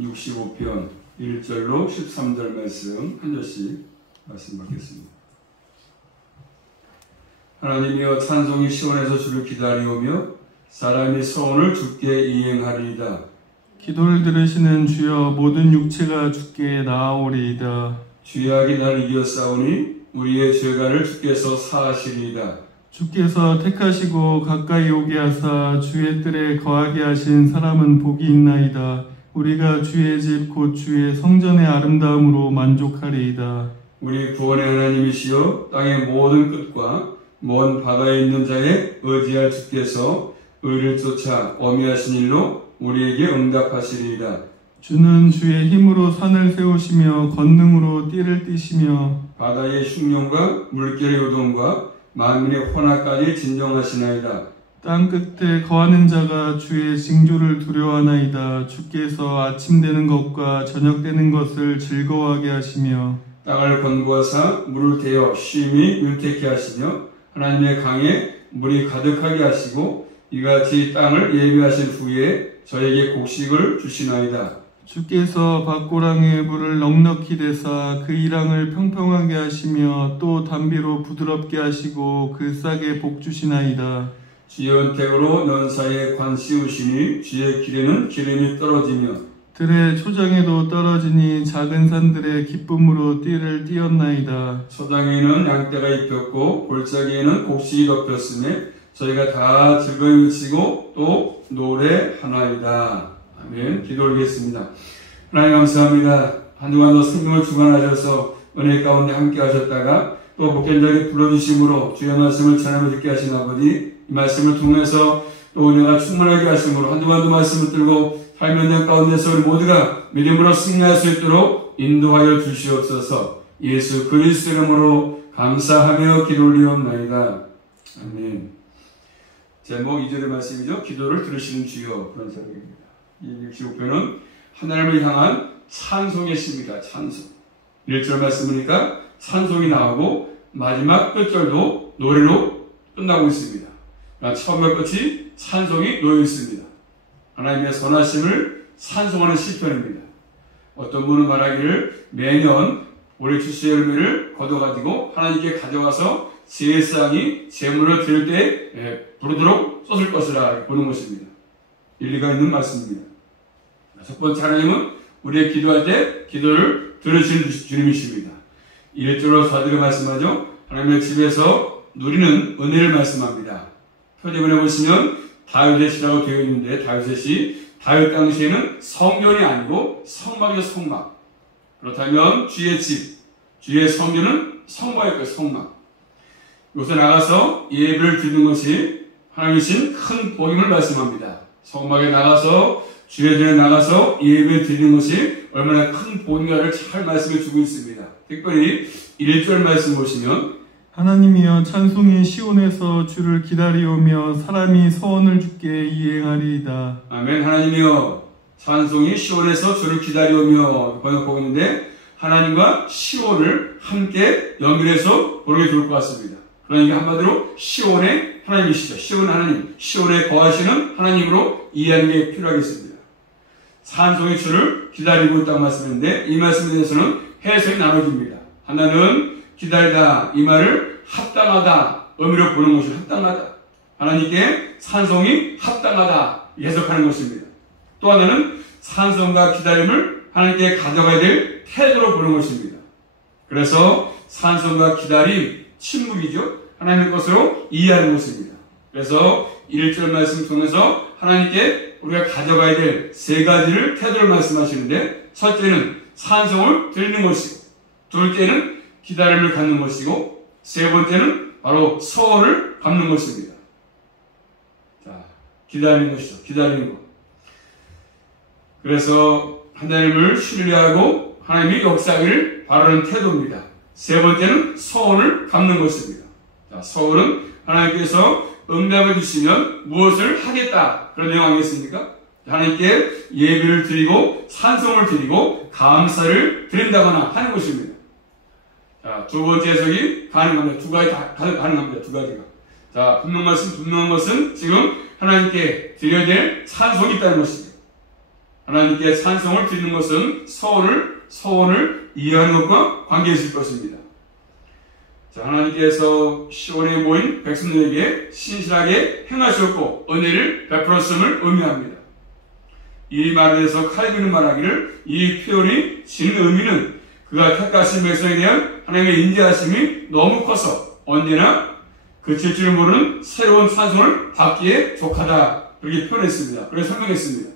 65편 1절로 13절 말씀 한 절씩 말씀 받겠습니다. 하나님이여 찬송이 시온에서 주를 기다리오며 사람이 소원을 주께 이행하리이다. 기도를 들으시는 주여 모든 육체가 주께 나아오리이다. 주의 악이 나를 이겼사오니 우리의 죄가를 주께서 사하시리이다. 주께서 택하시고 가까이 오게 하사 주의 뜰에 거하게 하신 사람은 복이 있나이다. 우리가 주의 집 곧 주의 성전의 아름다움으로 만족하리이다. 우리 구원의 하나님이시여 땅의 모든 끝과 먼 바다에 있는 자에 의지할 주께서 의를 쫓아 어미하신 일로 우리에게 응답하시리이다. 주는 주의 힘으로 산을 세우시며 권능으로 띠를 띠시며 바다의 흉룡과 물결의 요동과 만민의 혼합까지 진정하시나이다. 땅 끝에 거하는 자가 주의 징조를 두려워하나이다. 주께서 아침 되는 것과 저녁 되는 것을 즐거워하게 하시며 땅을 건고하사 물을 대어 쉼이 윤택케 하시며 하나님의 강에 물이 가득하게 하시고 이같이 땅을 예비하신 후에 저에게 곡식을 주시나이다. 주께서 밭고랑에 물을 넉넉히 대사 그 이랑을 평평하게 하시며 또 담비로 부드럽게 하시고 그 싹에 복 주시나이다. 주의 은택으로 연사에 관 씌우시니 주의 길에는 기름이 떨어지며 들의 초장에도 떨어지니 작은 산들의 기쁨으로 띠를 띠었나이다. 초장에는 양떼가 입혔고 골짜기에는 곡식이 덮였으며 저희가 다 즐거이 외치고 또 노래하나이다. 아멘. 기도 올리겠습니다. 하나님 감사합니다. 한 주간도 생명을 주관하셔서 은혜 가운데 함께 하셨다가 또 복된 자리에 불러주심으로 주의 말씀을 전하며 듣게 하신 아버지, 이 말씀을 통해서 또 은혜가 충만하게 하심으로 한 주간도 말씀을 들고 삶의 현장 가운데서 우리 모두가 믿음으로 승리할 수 있도록 인도하여 주시옵소서. 예수 그리스도 이름으로 감사하며 기도 올리옵나이다. 아멘. 제목 2절의 말씀이죠. 기도를 들으시는 주여, 그런 제목입니다. 이 65편은 하나님을 향한 찬송의 시입니다. 찬송. 1절 말씀이니까 찬송이 나오고 마지막 끝절도 노래로 끝나고 있습니다. 그러니까 처음과 끝이 찬송이 놓여 있습니다. 하나님의 선하심을 찬송하는 시편입니다. 어떤 분은 말하기를 매년 올해 출세 열매를 거둬가지고 하나님께 가져가서 제사장이 제물을 드릴 때 부르도록 썼을 것이라 보는 것입니다. 일리가 있는 말씀입니다. 첫 번째, 하나님은 우리의 기도할 때 기도를 들으시는 주님이십니다. 1절로 4절에 말씀하죠. 하나님의 집에서 누리는 은혜를 말씀합니다. 표지문에 보시면 다윗의 시라고 되어 있는데 다윗의 시, 다윗 당시에는 성전이 아니고 성막이죠. 성막. 그렇다면 주의 집, 주의 성전은 성막일 거예요. 성막. 여기서 나가서 예배를 드리는 것이 하나님이신 큰 복임을 말씀합니다. 성막에 나가서 주의 전에 나가서 예배 드리는 것이 얼마나 큰 복임인가를 잘 말씀해 주고 있습니다. 특별히 1절 말씀 보시면 하나님이여 찬송이 시온에서 주를 기다리오며 사람이 소원을 주께 이행하리이다. 아멘. 하나님이여 찬송이 시온에서 주를 기다리오며 번역하고 있는데 하나님과 시온을 함께 연결해서 보는 게 좋을 것 같습니다. 그러니까 한마디로 시온의 하나님이시죠. 시온의 하나님, 시온에 거하시는 하나님으로 이해하는 게 필요하겠습니다. 찬송이 주를 기다리고 있다고 말씀했는데 이 말씀에 대해서는 해석이 나눠집니다. 하나는 기다리다, 이 말을 합당하다 의미로 보는 것이 합당하다. 하나님께 찬송이 합당하다 해석하는 것입니다. 또 하나는 찬송과 기다림을 하나님께 가져가야 될 태도로 보는 것입니다. 그래서 찬송과 기다림, 침묵이죠. 하나님의 것으로 이해하는 것입니다. 그래서 1절 말씀 통해서 하나님께 우리가 가져가야 될 세 가지를 태도를 말씀하시는데 첫째는 찬송을 드리는 것이고 둘째는 기다림을 갖는 것이고 세 번째는 바로 소원을 갚는 것입니다. 자, 기다리는 것이죠. 기다리는 것. 그래서 하나님을 신뢰하고 하나님이 역사하기를 바라는 태도입니다. 세 번째는 소원을 갚는 것입니다. 자, 소원은 하나님께서 응답해 주시면 무엇을 하겠다. 그런 내용 아니겠습니까? 하나님께 예배를 드리고 찬송을 드리고 감사를 드린다거나 하는 것입니다. 자, 두 번째 해석이 가능합니다. 두 가지 다 가능합니다. 두 가지가. 자, 분명한 것은 지금 하나님께 드려야 될 찬송이 있다는 것입니다. 하나님께 찬송을 드리는 것은 서원을 이해하는 것과 관계 있을 것입니다. 자, 하나님께서 시온에 모인 백성들에게 신실하게 행하셨고 은혜를 베풀었음을 의미합니다. 이 말에 대해서 칼빈은 말하기를 이 표현이 지닌 의미는 그가 택하신 백성에 대한 하나님의 인자하심이 너무 커서 언제나 그칠 줄 모르는 새로운 찬송을 받기에 족하다. 그렇게 표현했습니다. 그렇게 설명했습니다.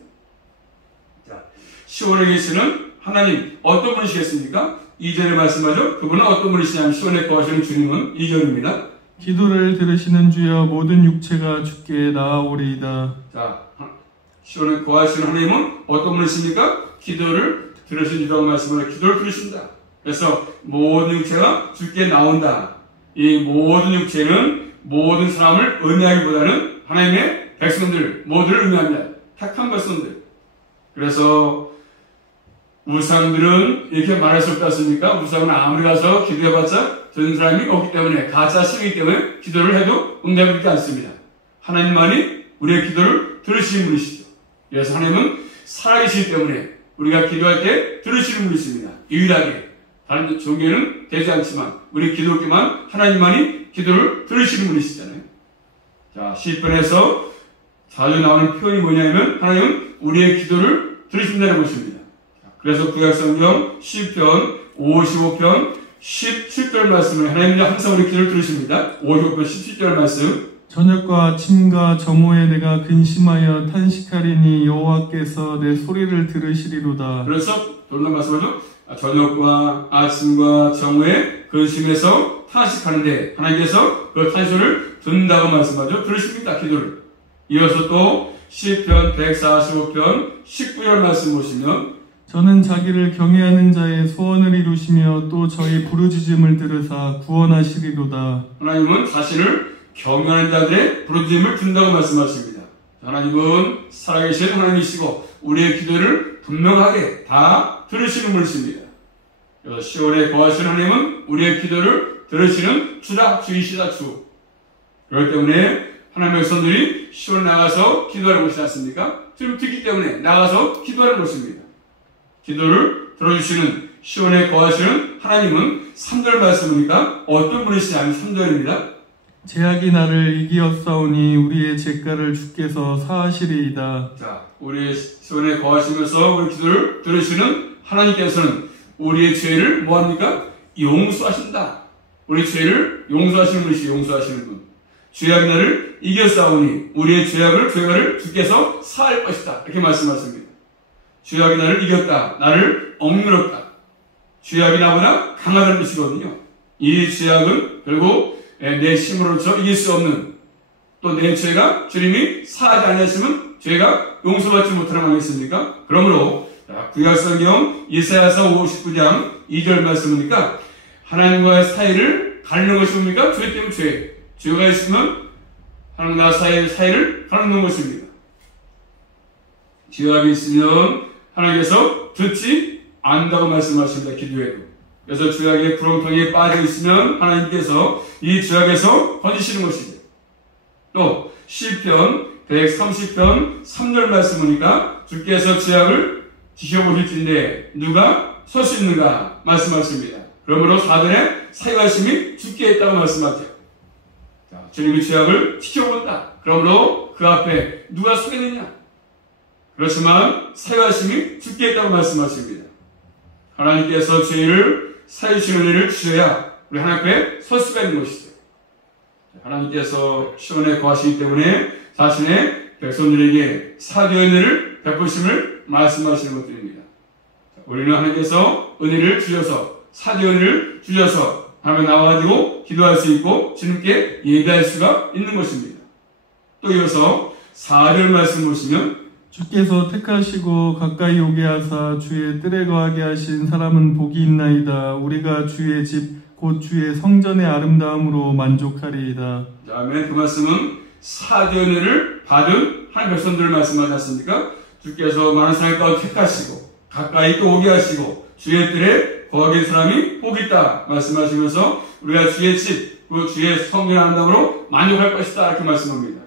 자, 시온에 계시는 하나님 어떤 분이시겠습니까? 2절에 말씀하죠. 그분은 어떤 분이시냐면 시온에 거하시는 주님은 2절입니다. 기도를 들으시는 주여 모든 육체가 주께 나아오리이다. 자, 시온에 거하시는 하나님은 어떤 분이십니까? 기도를 들으신 주라고 말씀을 기도를 들으신다. 그래서 모든 육체가 주께 나온다. 이 모든 육체는 모든 사람을 의미하기보다는 하나님의 백성들 모두를 의미합니다. 택한 백성들. 그래서 우상들은 이렇게 말할 수 없지 않습니까? 우상은 아무리 가서 기도해봤자 되는 사람이 없기 때문에 가짜 신이기 때문에 기도를 해도 응답이 되지 않습니다. 하나님만이 우리의 기도를 들으시는 분이시죠. 그래서 하나님은 살아계시기 때문에 우리가 기도할 때 들으시는 분이십니다. 유일하게 다른 종교는 되지 않지만 우리 기독교만 하나님만이 기도를 들으시는 분이시잖아요. 자, 시편에서 자주 나오는 표현이 뭐냐면 하나님은 우리의 기도를 들으신다는 것입니다. 그래서 구약성경 시편 55편 17절 말씀을 하나님이 항상 우리 기도를 들으십니다. 55편 17절 말씀. 저녁과 아침과 정오에 내가 근심하여 탄식하리니 여호와께서 내 소리를 들으시리로다. 그래서 돌로 말씀하죠. 저녁과 아침과 정오에 근심해서 탄식하는데 하나님께서 그 탄식을 듣는다고 말씀하죠. 들으십니다. 기도를. 이어서 또 시편 145편 19절 말씀 보시면 저는 자기를 경외하는 자의 소원을 이루시며 또 저희 부르짖음을 들으사 구원하시리로다. 하나님은 자신을 경외하는 자들의 부르짖음을 듣는다고 말씀하십니다. 하나님은 살아계신 하나님이시고 우리의 기도를 분명하게 다 들으시는 분이십니다. 시온에 거하시는 하나님은 우리의 기도를 들으시는 주다, 주이시다, 주. 그렇기 때문에 하나님의 백성들이 시온에 나가서 기도하는 것이지 않습니까? 지금 듣기 때문에 나가서 기도하는 것입니다. 기도를 들어주시는 시온에 거하시는 하나님은 3절 말씀입니까? 어떤 분이시냐면 3절입니다. 제약이 나를 이기었사오니 우리의 죄가를 주께서 사하시리이다. 자, 우리 시온에 거하시면서 우리 기도를 들으시는 하나님께서는 우리의 죄를 뭐합니까? 용서하신다. 우리 죄를 용서하시는 분이시죠. 용서하시는 분. 죄악이 나를 이겼사오니 우리의 죄악을 주께서 사할 것이다. 이렇게 말씀하십니다. 죄악이 나를 이겼다. 나를 억눌렀다. 죄악이 나보다 강하다는 뜻이거든요. 이 죄악은 결국 내 힘으로서 이길 수 없는 또 내 죄가 주님이 사하지 않으시면 죄가 용서받지 못하는 거겠습니까? 그러므로 구약성경 이사야서 59장 2절 말씀이니까 하나님과의 사이를 가르는 것이 뭡니까? 죄 때문에 죄. 죄가 있으면 하나님과 사이를 가르는 것입니다. 죄악이 있으면 하나님께서 듣지 않는다고 말씀하십니다. 기도해도. 그래서 죄악의 구렁텅이에 빠져 있으면 하나님께서 이 죄악에서 건지시는 것이죠. 또 시편 130편 3절 말씀이니까 주께서 죄악을 지켜보실진데 누가 설 수 있는가 말씀하십니다. 그러므로 사단의 사유하심이 주께 있다고 말씀하죠. 자, 주님이 죄악을 지켜본다. 그러므로 그 앞에 누가 서겠느냐? 그렇지만 사유하심이 주께 있다고 말씀하십니다. 하나님께서 죄를 사유하시는 은혜를 주셔야 우리 하나님 앞에 설 수가 있는 것이죠. 하나님께서 시온에 거하시기 때문에 자신의 백성들에게 사죄의 은혜를 베푸심을 말씀하시는 것들입니다. 우리는 하나님께서 은혜를 주셔서 사죄의 은혜를 주셔서 하나님 나와가지고 기도할 수 있고 주님께 예배할 수가 있는 것입니다. 또 이어서 4절 말씀 보시면 주께서 택하시고 가까이 오게 하사 주의 뜰에 거하게 하신 사람은 복이 있나이다. 우리가 주의 집 곧 주의 성전의 아름다움으로 만족하리이다. 아멘. 그 말씀은 사죄의 은혜를 받은 하나님 백성들을 말씀하지 않습니까? 주께서 많은 사람 가운데 택하시고 가까이 또 오게 하시고 주의 뜰에 거하게 한 사람이 복이 있다 말씀하시면서 우리가 주의 집, 그 주의 성전의 아름다움으로 만족할 것이다 이렇게 말씀합니다.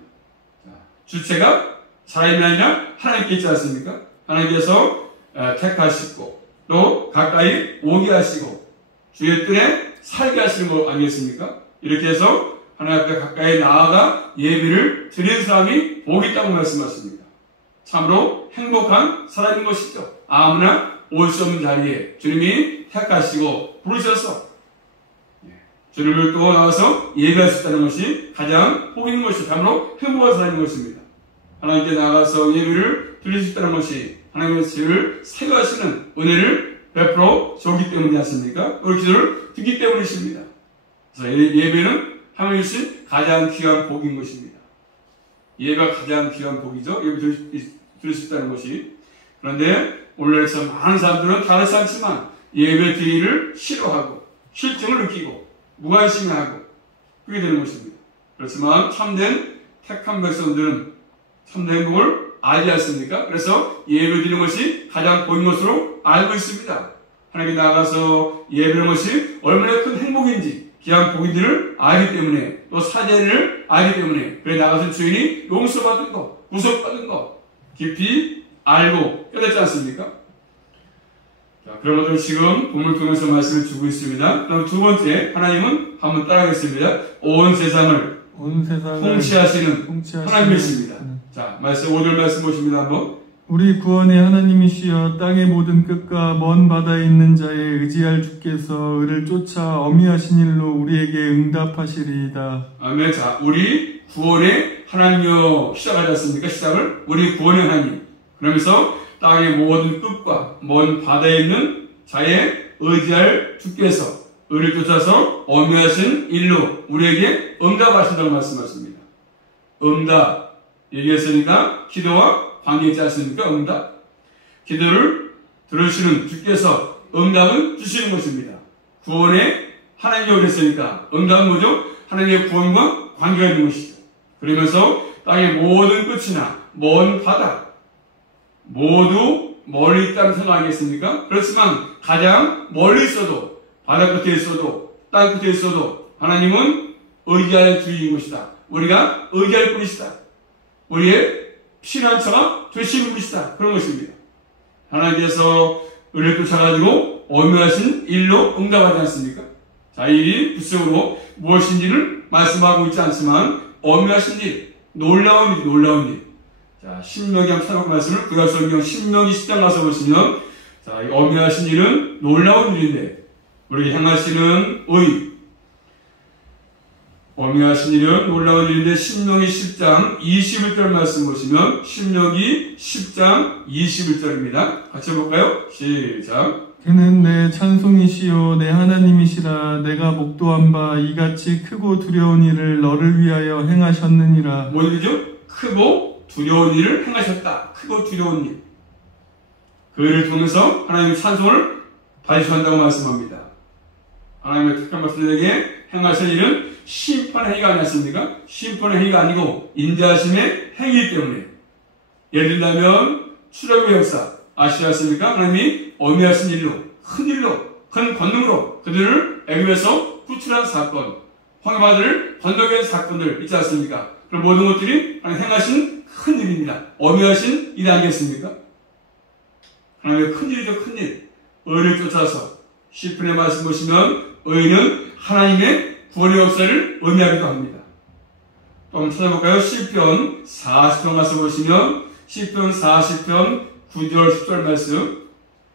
주체가 살아있는 아니라 하나님께 있지 않습니까? 하나님께서 택하시고 또 가까이 오게 하시고 주의 뜰에 살게 하시는 거 아니겠습니까? 이렇게 해서 하나님 앞에 가까이 나아가 예배를 드리는 사람이 복이 있다고 말씀하십니다. 참으로 행복한 사람인 것이죠. 아무나 올 수 없는 자리에 주님이 택하시고 부르셔서 주님을 또 나와서 예배할 수 있다는 것이 가장 복 있는 것이죠. 참으로 행복한 사람인 것입니다. 하나님께 나가서 예배를 드릴 수 있다는 것이 하나님의 죄를 사유하시는 은혜를 베풀어 줬기 때문이지 않습니까? 우리 기도를 듣기 때문이십니다. 그래서 예배는 하나님 주신 가장 귀한 복인 것입니다. 예배가 가장 귀한 복이죠. 예배 드릴 수 있다는 것이. 그런데 오늘날에서 많은 사람들은 다르지 않지만 예배 드리기를 싫어하고 실증을 느끼고 무관심해하고 그렇게 되는 것입니다. 그렇지만 참된 택한 백성들은 참된 행복을 알지 않습니까? 그래서 예배 드리는 것이 가장 복인 것으로 알고 있습니다. 하나님께 나가서 예배하는 것이 얼마나 큰 행복인지 귀한 복인지를 알기 때문에 또 사제를 알기 때문에 그래 나가서 주인이 용서받은 것, 구속받은 것 깊이 알고 깨닫지 않습니까? 자, 그런 것들 지금 본문을 통해서 말씀을 주고 있습니다. 그럼 두 번째 하나님은 한번 따라하겠습니다. 온 세상을 통치하시는 하나님이십니다. 자, 말씀 5절 말씀 보십니다. 한번. 우리 구원의 하나님이시여 땅의 모든 끝과 먼 바다에 있는 자에 의지할 주께서 을을 쫓아 어미하신 일로 우리에게 응답하시리이다. 아멘. 자, 우리 구원의 하나님이여 시작하지 않습니까? 시작을 우리 구원의 하나님. 그러면서 땅의 모든 끝과 먼 바다에 있는 자에 의지할 주께서 을을 쫓아서 어미하신 일로 우리에게 응답하신다고 말씀하십니다. 응답 얘기했으니까 기도와 관계있지 않습니까? 응답. 기도를 들으시는 주께서 응답은 주시는 것입니다. 구원의 하나님이 오셨으니까 응답은 뭐죠? 하나님의 구원과 관계가 있는 것이죠. 그러면서 땅의 모든 끝이나 먼 바다 모두 멀리 있다는 생각 아니겠습니까? 그렇지만 가장 멀리 있어도 바다 끝에 있어도 땅 끝에 있어도 하나님은 의지할 주인 것이다. 우리가 의지할 뿐이시다. 우리의 피난처가 되시는 분이시다. 그런 것입니다. 하나님께서 을을 쫓아가지고 어미하신 일로 응답하지 않습니까? 자, 이 일이 구체적으로 무엇인지를 말씀하고 있지 않지만 어미하신 일, 놀라운 일, 놀라운 일. 자, 신명기 한번 찾아볼 말씀을 구약성경 신명기 10장 가서 보시면 자, 이 어미하신 일은 놀라운 일인데 우리에게 행하시는 의 어미하신 일은 놀라운 일인데 신명기 10장 21절 말씀 보시면 신명기 10장 21절입니다. 같이 해볼까요? 시작. 그는 내 찬송이시요 내 하나님이시라. 내가 목도한 바 이같이 크고 두려운 일을 너를 위하여 행하셨느니라. 뭔 일이죠? 크고 두려운 일을 행하셨다. 크고 두려운 일. 그 일을 통해서 하나님의 찬송을 발휘한다고 말씀합니다. 하나님의 택한 백성들에게 행하신 일은 심판의 행위가 아니었습니까? 심판의 행위가 아니고 인자하심의 행위이기 때문에 예를 들자면 출애굽의 역사 아시지 않습니까? 하나님이 어미하신 일로 큰 일로 큰 권능으로 그들을 애굽에서 구출한 사건 황해바다를 건너게 한 사건들 있지 않습니까? 그런 모든 것들이 하나님 행하신 큰 일입니다. 어미하신 일 아니겠습니까? 하나님의 큰 일이죠. 큰 일. 의를 쫓아서 시편의 말씀 보시면 의는 하나님의 구원의 역사를 의미하기도 합니다. 또 한번 찾아볼까요? 시편 40편 말씀 보시면 시편 40편 9절 10절 말씀.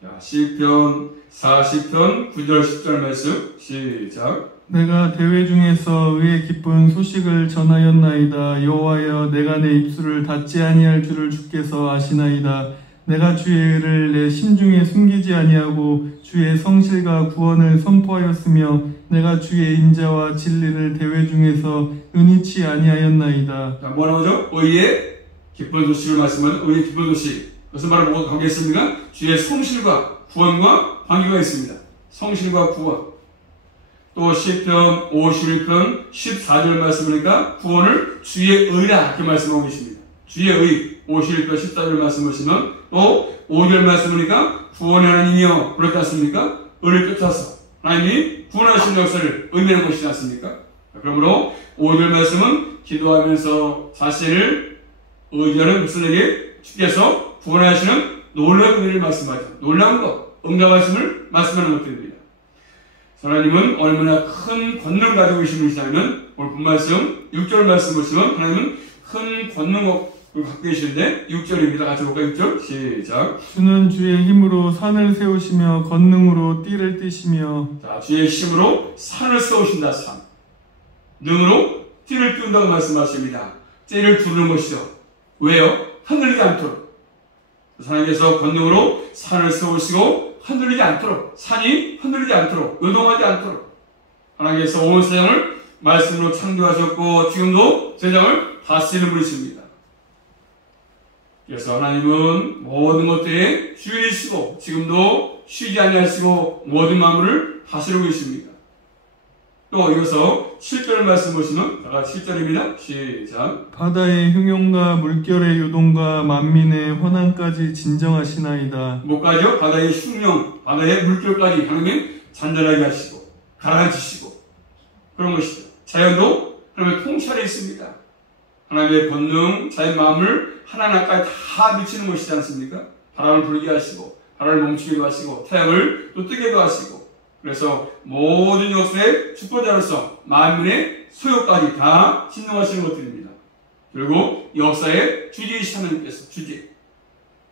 자, 시편 40편 9절 10절 말씀 시작. 내가 대회 중에서 의의 기쁜 소식을 전하였나이다. 여호와여 내가 내 입술을 닫지 아니할 줄을 주께서 아시나이다. 내가 주의 의를 내 심중에 숨기지 아니하고 주의 성실과 구원을 선포하였으며 내가 주의 인자와 진리를 대회 중에서 은희치 아니하였나이다. 자, 뭐라고 하죠? 의의 기쁜 소식을 말씀하는 의의 기쁜 소식. 무슨 말을 뭐가 관계 있습니까? 주의 성실과 구원과 관계가 있습니다. 성실과 구원. 또 시편 51편 14절 말씀하니까 구원을 주의 의라 이렇게 말씀하고 계십니다. 주의 의 51편 14절 말씀하시면 또 5절 말씀하니까 구원의 하나님이여 그렇지 않습니까? 의를 쫓아서 하나님이 구원하신 역사를 의미하는 것이지 않습니까? 그러므로 5절 말씀은 기도하면서 자신을 의지하는 백성에게 주께서 구원하시는 놀라운 일을 말씀하죠. 놀라운 것, 응답하심을 말씀하는 것들입니다. 하나님은 얼마나 큰 권능을 가지고 계신 분이시냐면 오늘 본 말씀 6절 말씀 보시면 하나님은 큰 권능을 갖고 계시는데 6절입니다. 같이 볼까요? 6절 시작. 주는 주의 힘으로 산을 세우시며 권능으로 띠를 띠시며. 자, 주의 힘으로 산을 세우신다. 산. 능으로 띠를 띄운다고 말씀하십니다. 띠를 두르는 것이죠. 왜요? 흔들리지 않도록. 하나님께서 권능으로 산을 세우시고 흔들리지 않도록, 산이 흔들리지 않도록, 요동하지 않도록 하나님께서 온 세상을 말씀으로 창조하셨고 지금도 세상을 다스리는 분이십니다. 그래서 하나님은 모든 것들의 주인이시고 지금도 쉬지 아니하시고 모든 만물을 다스리고 계십니다. 또 이어서 7절 말씀 보시면 다 같이 7절입니다. 시작. 바다의 흉용과 물결의 요동과 만민의 환난까지 진정하시나이다. 뭐까지요? 바다의 흉용, 바다의 물결까지 하나님은 잔잔하게 하시고 가라앉히시고 그런 것이죠. 자연도 하나님의 통찰에 있습니다. 하나님의 권능, 자연 마음을 하나하나까지 다 미치는 것이지 않습니까? 바람을 불게 하시고 바람을 멈추기도 하시고 태양을 또 뜨게도 하시고 그래서 모든 역사의 주권자로서 만민의 소유까지 다 진정하시는 것들입니다. 그리고 역사의 주제이신 하나님께서 주제.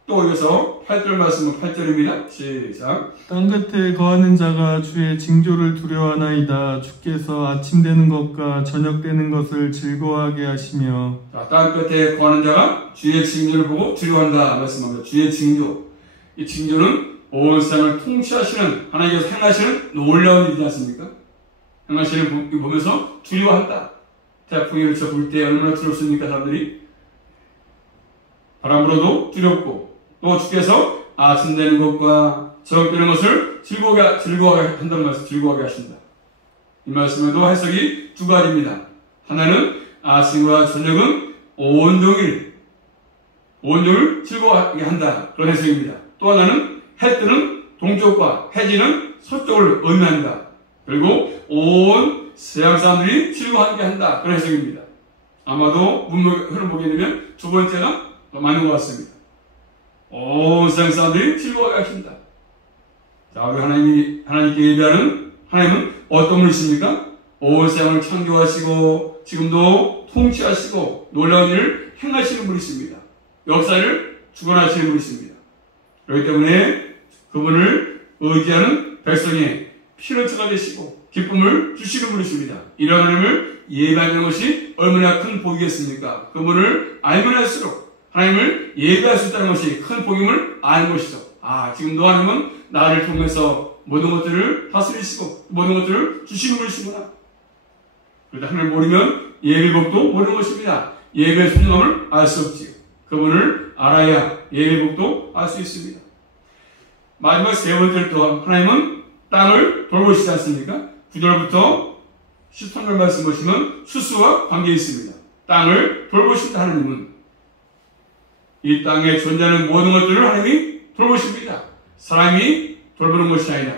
또 이어서 8절 말씀은 8절입니다. 시작. 땅끝에 거하는 자가 주의 징조를 두려워하나이다. 주께서 아침 되는 것과 저녁 되는 것을 즐거워하게 하시며. 자, 땅끝에 거하는 자가 주의 징조를 보고 두려워한다 말씀합니다. 주의 징조. 이 징조는 온 세상을 통치하시는 하나님께서 행하시는 놀라운 일이지 않습니까? 행하시는 일 보면서 두려워한다. 태풍이 그쳐 불 때 얼마나 두렵습니까? 사람들이 바람 불어도 두렵고 또 주께서 아침 되는 것과 저녁 되는 것을 즐거워하게 한다는 말씀, 즐거워하게 하신다. 이 말씀에도 해석이 두 가지입니다. 하나는 아침과 저녁은 온종일 즐거워하게 한다. 그런 해석입니다. 또 하나는 해 뜨는 동쪽과 해지는 서쪽을 의미한다. 그리고 온 세상 사람들이 즐거워하게 한다. 그런 해석입니다. 아마도 문맥을 보게 되면 두 번째가 더 많은 것 같습니다. 온 세상 사람들이 즐거워하게 하신다. 자, 우리 하나님께 예배하는 하나님은 어떤 분이십니까? 온 세상을 창조하시고 지금도 통치하시고 놀라운 일을 행하시는 분이십니다. 역사를 주관하시는 분이십니다. 그렇기 때문에 그분을 의지하는 백성의 피로처가 되시고 기쁨을 주시는 분이십니다. 이런 하나님을 예배하는 것이 얼마나 큰 복이겠습니까? 그분을 알면 할수록 하나님을 예배할 수 있다는 것이 큰 복임을 아는 것이죠. 아, 지금도 하나님은 나를 통해서 모든 것들을 다스리시고 모든 것들을 주시는 분이시구나. 그런데 하나님을 모르면 예배의 복도 모르는 것입니다. 예배의 소중함을 알 수 없지요. 그분을 알아야 예배의 복도 알 수 있습니다. 마지막 세 번째로 또 하나님은 땅을 돌보시지 않습니까? 9절부터 13절 말씀 보시면 수수와 관계 있습니다. 땅을 돌보신다 하나님은 이 땅에 존재하는 모든 것들을 하나님이 돌보십니다. 사람이 돌보는 것이 아니라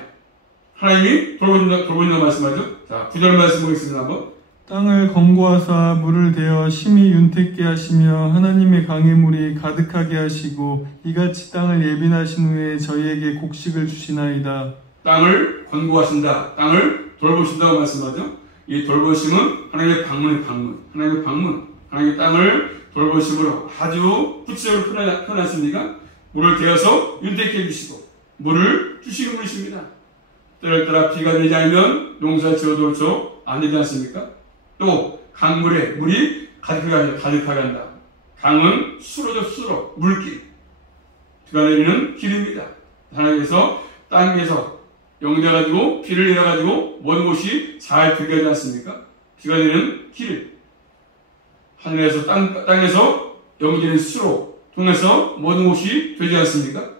하나님이 돌보신다고 말씀하죠. 자, 9절 말씀 보겠습니다. 한번. 땅을 검고하사 물을 대어 심히 윤택게 하시며 하나님의 강의 물이 가득하게 하시고 이같이 땅을 예빈하신 후에 저희에게 곡식을 주시나이다. 땅을 권고하신다. 땅을 돌보신다고 말씀하죠. 이 돌보심은 하나님의 방문의 방문. 하나님의 방문. 하나님의 땅을 돌보심으로 아주 구체적으로 표현하십니까? 물을 대어서 윤택게 해주시고 물을 주시는 분이십니다. 때를 따라 비가 내리지 않으면 농사 지어도 안 되지 않습니까? 또 강물에 물이 가득하게 한다. 강은 수로죠. 수로. 물길. 비가 내리는 길입니다. 하나님께서 땅에서 영대가지고 비를 내려가지고 모든 곳이 잘 되게 하지 않습니까? 비가 내리는 길. 하늘에서 땅에서 영대는 수로 통해서 모든 곳이 되지 않습니까?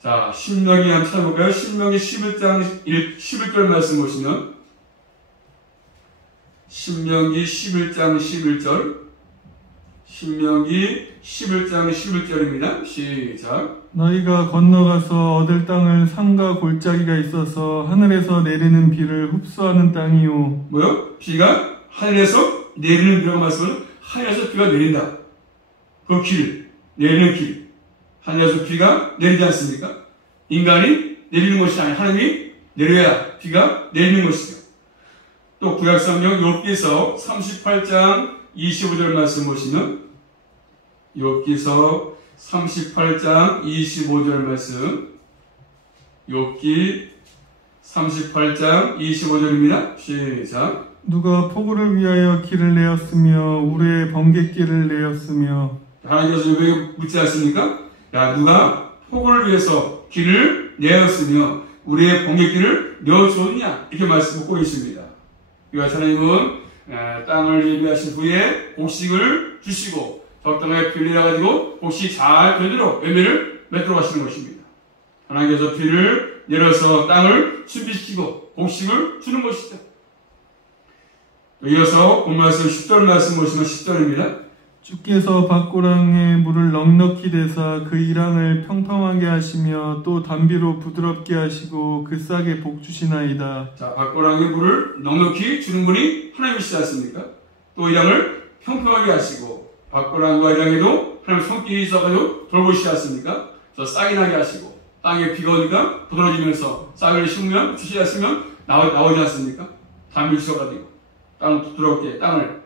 자, 신명기 한번 찾아볼까요? 신명기 11장 11절 말씀 보시면 신명기 11장 11절 신명기 11장 11절입니다. 시작. 너희가 건너가서 얻을 땅을 산과 골짜기가 있어서 하늘에서 내리는 비를 흡수하는 땅이요. 뭐요? 비가 하늘에서 내리는 비라고 말씀은 하늘에서 비가 내린다. 그 길, 내리는 길. 하늘에서 비가 내리지 않습니까? 인간이 내리는 것이 아니라 하나님이 내려야 비가 내리는 것이죠. 또 구약성경 욥기서 38장 25절 말씀 보시면 욥기서 38장 25절 말씀 욥기 38장 25절입니다. 시작. 누가 폭우를 위하여 길을 내었으며 우리의 번갯길을 내었으며. 하나님께서 욥에게 묻지 않습니까? 야, 누가 폭우를 위해서 길을 내었으며 우리의 번갯길을 내어주었냐? 이렇게 말씀 묻고 있습니다. 이와 하나님은 땅을 예비하신 후에 곡식을 주시고 적당하게 비를 내려가지고 곡식이 잘 되도록 열매를 맺도록 하시는 것입니다. 하나님께서 비를 내려서 땅을 준비시키고 곡식을 주는 것이죠. 이어서 본 말씀 10절 말씀 보시면 10절입니다. 주께서 밭고랑에 물을 넉넉히 대사 그 이랑을 평평하게 하시며 또 담비로 부드럽게 하시고 그 싹에 복 주시나이다. 자, 밭고랑에 물을 넉넉히 주는 분이 하나님이시지 않습니까? 또 이랑을 평평하게 하시고 밭고랑과 이랑에도 하나님 손길이 있어가지고 돌보시지 않습니까? 저 싹이 나게 하시고 땅에 비가 오니까 부드러지면서 싹을 심으면 주시지 않으면 나오지 않습니까? 담비 주셔가지고 땅을 부드럽게 땅을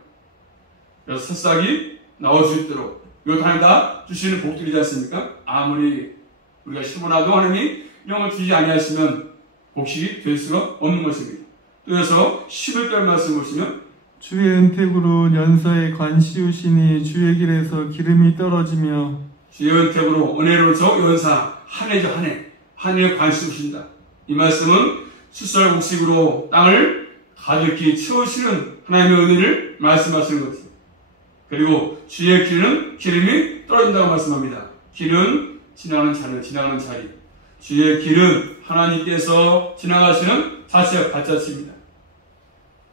그래서 새싹이 나올 수 있도록 이것 하나님 다 주시는 복들이지 않습니까? 아무리 우리가 심어놔도 하나님이 이런 걸 주지 아니하시면 복식이 될 수가 없는 것입니다. 또 이어서 11절 말씀 보시면 주의 은택으로 연사에 관 씌우시니 주의 길에서 기름이 떨어지며. 주의 은택으로 은혜로서 연사 한 해죠 한 해에 관 씌우신다. 이 말씀은 수설 곡식으로 땅을 가득히 채우시는 하나님의 은혜를 말씀하시는 것입니다. 그리고 주의 길은 기름이 떨어진다고 말씀합니다. 길은 지나가는 자리. 주의 길은 하나님께서 지나가시는 자체가 밭자치입니다.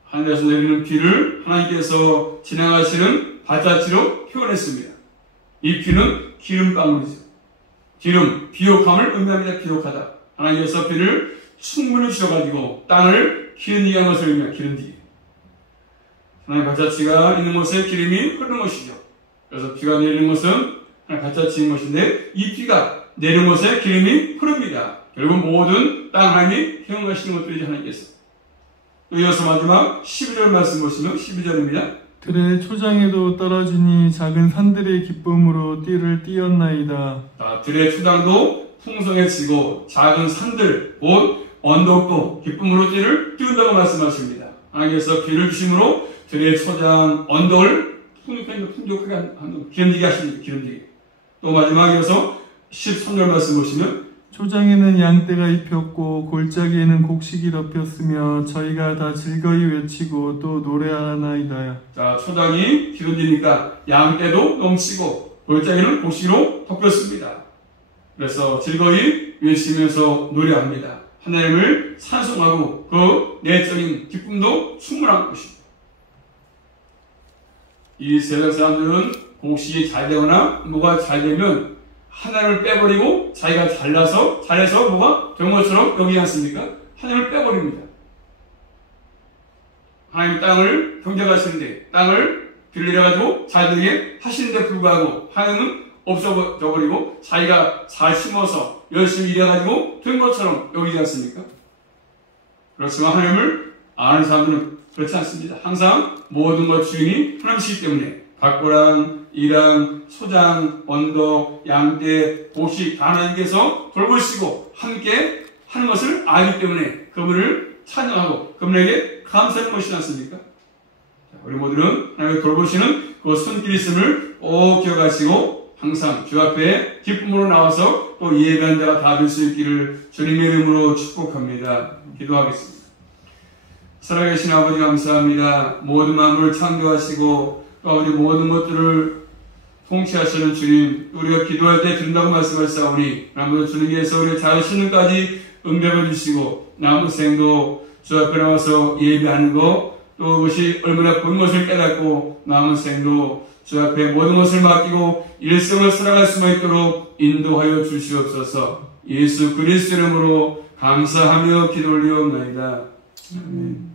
하늘에서 내리는 비를 하나님께서 지나가시는 밭자치로 표현했습니다. 이 비는 기름방울이죠. 기름, 비옥함을 의미합니다. 비옥하다. 하나님께서 비를 충분히 주셔가지고 땅을 기름지게 한 것을 의미합니다. 기름지게. 하나님 밭자치가 있는 곳에 기름이 흐르는 것이죠. 그래서 비가 내리는 것은 하나님 밭자치인 것인데 이 비가 내리는 곳에 기름이 흐릅니다. 결국 모든 땅 하나님이 행하시는 것들이죠. 하나님께서. 또 이어서 마지막 12절 말씀 보시면 12절입니다. 들의 초장에도 떨어지니 작은 산들의 기쁨으로 띠를 띄었나이다. 자, 들의 초장도 풍성해지고 작은 산들, 곧 언덕도 기쁨으로 띠를 띄운다고 말씀하십니다. 하나님께서 비를 주심으로 들의 초장, 언덕을 풍족하게 하는 기름지게 하십니다. 기름지게. 또 마지막이어서 13절 말씀 보시면 초장에는 양떼가 입혔고 골짜기에는 곡식이 덮였으며 저희가 다 즐거이 외치고 또 노래하나이다. 자, 초장이 기름지니까 양떼도 넘치고 골짜기는 곡식으로 덮였습니다. 그래서 즐거이 외치면서 노래합니다. 하나님을 찬송하고 그 내적인 기쁨도 충분한 것입니다. 이 세상 사람들은 곡식이 잘 되거나 뭐가 잘 되면 하나님을 빼버리고 자기가 잘해서 뭐가 된 것처럼 여기지 않습니까? 하나님을 빼버립니다. 하나님 땅을 경작하시는데 땅을 비를 내려가지고 잘 되게 하시는데 불구하고 하나님은 없어져 버리고 자기가 잘 심어서 열심히 일해가지고 된 것처럼 여기지 않습니까? 그렇지만 하나님을 아는 사람들은 그렇지 않습니다. 항상 모든 것 주인이 하나님이시기 때문에 밭고랑, 이랑, 소장, 언덕, 양떼, 곡식 다 하나님께서 돌보시고 함께 하는 것을 알기 때문에 그분을 찬양하고 그분에게 감사하는 것이지 않습니까? 우리 모두는 하나님의 돌보시는 그 손길이 있음을 꼭 기억하시고 항상 주 앞에 기쁨으로 나와서 또 예배한 자가 다 될 수 있기를 주님의 이름으로 축복합니다. 기도하겠습니다. 살아계신 아버지 감사합니다. 모든 만물을 창조하시고 또 아버지 모든 것들을 통치하시는 주님, 우리가 기도할 때 드린다고 말씀하셨사오니 아무도 주님께서 우리의 작은 신음까지 응답해 주시고 남은 생도 주 앞에 나와서 예배하는 것, 또 그것이 얼마나 본 것을 깨닫고 남은 생도 주 앞에 모든 것을 맡기고 일생을 살아갈 수만 있도록 인도하여 주시옵소서. 예수 그리스도 이름으로 감사하며 기도 올리옵나이다. 아멘.